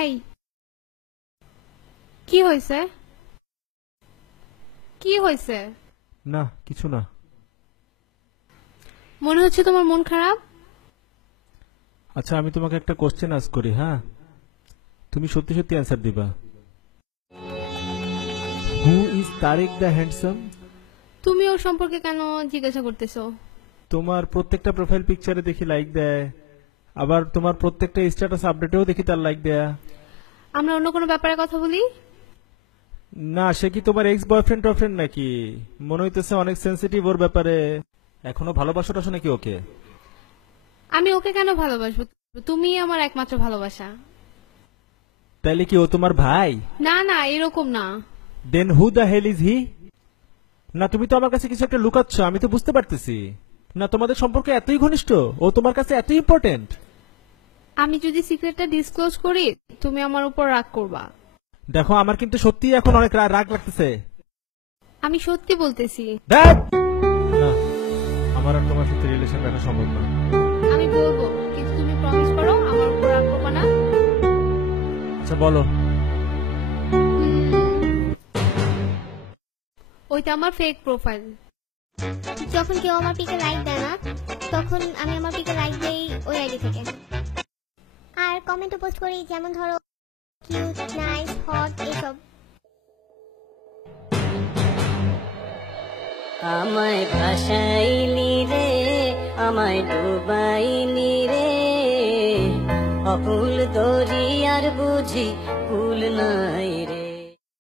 এই কি হয়েছে? কি হয়েছে? না কিছু না। মনে হচ্ছে তোমার মন খারাপ। আচ্ছা আমি তোমাকে একটা কোশ্চেন আস্ক করি, হ্যাঁ? তুমি সত্যি সত্যি অ্যান্সার দিবা। Who is Tarek the handsome? তুমি ওর সম্পর্কে কেন জিজ্ঞাসা করতেছো? তোমার প্রত্যেকটা প্রোফাইল পিকচারে দেখি লাইক দেয়, আবার তোমার প্রত্যেকটা স্ট্যাটাস আপডেটেও দেখি তার লাইক দেয়া। আমরা অন্য কোনো ব্যাপারে কথা বলি। না, সে কি তোমার এক্স বয়ফ্রেন্ড টয়ফ্রেন্ড নাকি? মনে হইতেছে অনেক সেন্সিটিভ ওর ব্যাপারে। এখনো ভালোবাসো টাসো নাকি ওকে? আমি ওকে কেন ভালোবাসবো? তুমি আমার একমাত্র ভালোবাসা। তাইলে কি ও তোমার ভাই? না না, এরকম না। Then who the hell is he? না তুমি তো আমার কাছে কিছু একটা লুকাচ্ছ, আমি তো বুঝতে পারতেছি। না তোমাদের সম্পর্ক এতই ঘনিষ্ঠ, ও তোমার কাছে এতই ইম্পর্টেন্ট? আমি যদি সিক্রেটটা ডিসক্লোজ করি তুমি আমার উপর রাগ করবা। দেখো আমার কিন্তু সত্যি এখন অনেক রাগ লাগতেছে। আমি সত্যি বলতেছি। ধ্যাৎ! না, আমার আর তোমার সাথে রিলেশন রাখা সম্ভব না। আমি বলবো, কিন্তু তুমি প্রমিস করো আমার উপর রাগ করবা না। আচ্ছা বলো। ওইটা আমার ফেক প্রোফাইল। যখন কেউ আমার পিকে লাইক দেয় না, তখন আমি আমার পিকে লাইক দেই ওই আইডি থেকে। আর কমেন্টও পোস্ট করি, যেমন ধরো কিউট, নাইস, হট এসব। আমায় ভাসাইলি রে, আমায় ডুবাইলি রে, অকুল দরিয়ার বুঝি কুল নাই রে।